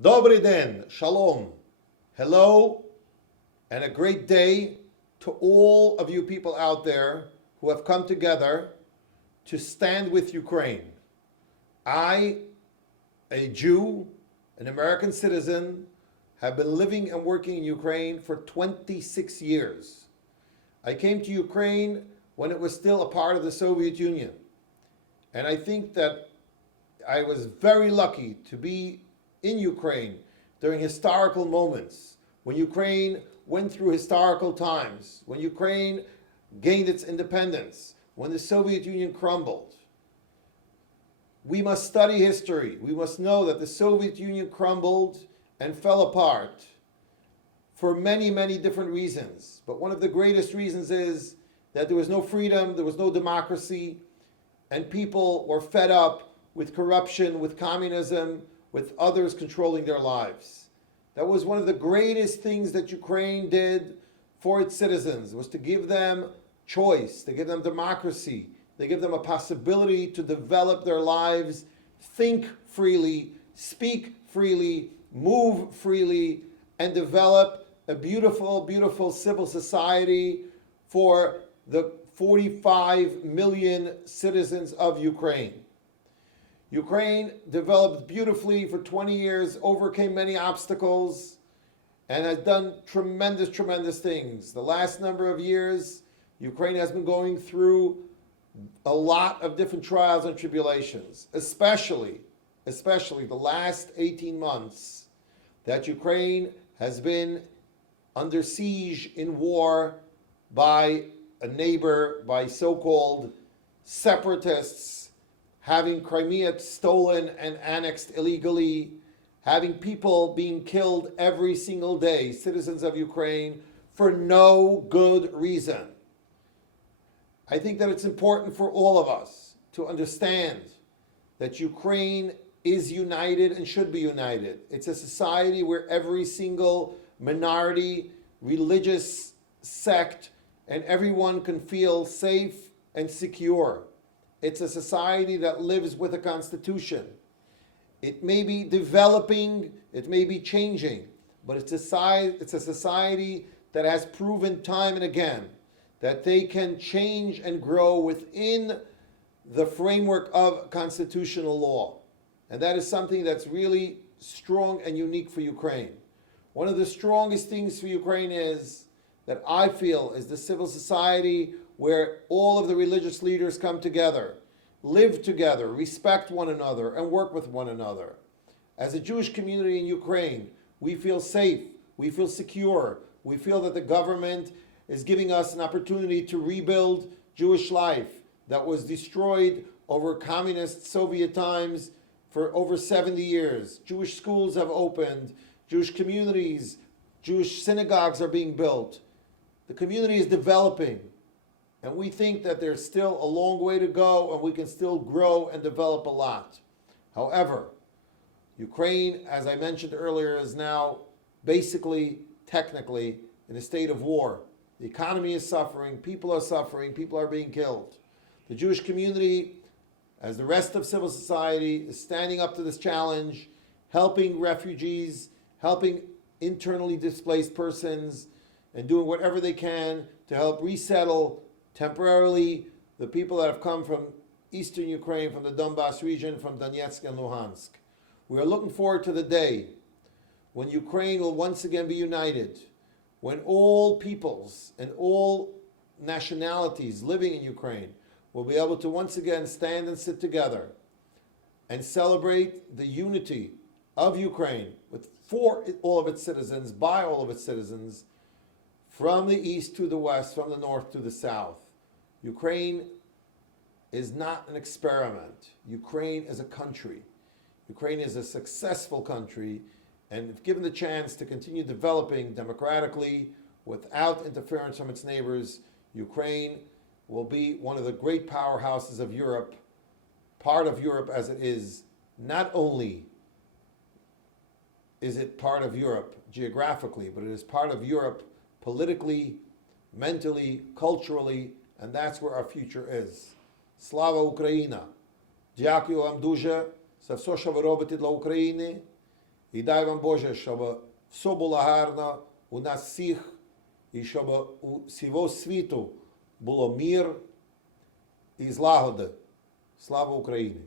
Dobry den, shalom, hello, and a great day to all of you people out there who have come together to stand with Ukraine. I, a Jew, an American citizen, have been living and working in Ukraine for 26 years. I came to Ukraine when it was still a part of the Soviet Union. And I think that I was very lucky to be in Ukraine during historical moments, when Ukraine went through historical times, when Ukraine gained its independence, when the Soviet Union crumbled. We must study history. We must know that the Soviet Union crumbled and fell apart for many, many different reasons. But one of the greatest reasons is that there was no freedom, there was no democracy, and people were fed up with corruption, with communism, with others controlling their lives. That was one of the greatest things that Ukraine did for its citizens, was to give them choice, to give them democracy, to give them a possibility to develop their lives, think freely, speak freely, move freely, and develop a beautiful, beautiful civil society for the 45 million citizens of Ukraine. Ukraine developed beautifully for 20 years, overcame many obstacles, and has done tremendous, tremendous things. The last number of years, Ukraine has been going through a lot of different trials and tribulations, especially the last 18 months that Ukraine has been under siege in war by a neighbor, by so-called separatists, having Crimea stolen and annexed illegally, having people being killed every single day, citizens of Ukraine, for no good reason. I think that it's important for all of us to understand that Ukraine is united and should be united. It's a society where every single minority, religious sect, and everyone can feel safe and secure. It's a society that lives with a constitution. It may be developing, it may be changing, but it's a society that has proven time and again that they can change and grow within the framework of constitutional law. And that is something that's really strong and unique for Ukraine. One of the strongest things for Ukraine is that I feel is the civil society where all of the religious leaders come together, live together, respect one another, and work with one another. As a Jewish community in Ukraine, we feel safe, we feel secure, we feel that the government is giving us an opportunity to rebuild Jewish life that was destroyed over communist Soviet times for over 70 years. Jewish schools have opened, Jewish communities, Jewish synagogues are being built. The community is developing. And we think that there's still a long way to go and we can still grow and develop a lot. However, Ukraine, as I mentioned earlier, is now basically, technically, in a state of war. The economy is suffering, people are being killed. The Jewish community, as the rest of civil society, is standing up to this challenge, helping refugees, helping internally displaced persons, and doing whatever they can to help resettle temporarily the people that have come from eastern Ukraine, from the Donbass region, from Donetsk and Luhansk. We are looking forward to the day when Ukraine will once again be united, when all peoples and all nationalities living in Ukraine will be able to once again stand and sit together and celebrate the unity of Ukraine for all of its citizens, by all of its citizens, from the east to the west, from the north to the south. Ukraine is not an experiment. Ukraine is a country. Ukraine is a successful country, and if given the chance to continue developing democratically without interference from its neighbors, Ukraine will be one of the great powerhouses of Europe, part of Europe as it is. Not only is it part of Europe geographically, but it is part of Europe politically, mentally, culturally, and that's where our future is. Slava Україна! Дякую вам дуже за все, що ви робите для України. І дай вам Боже, щоб все було гарно у нас всіх, і щоб у всього світу було мир і злагода. Слава Україні!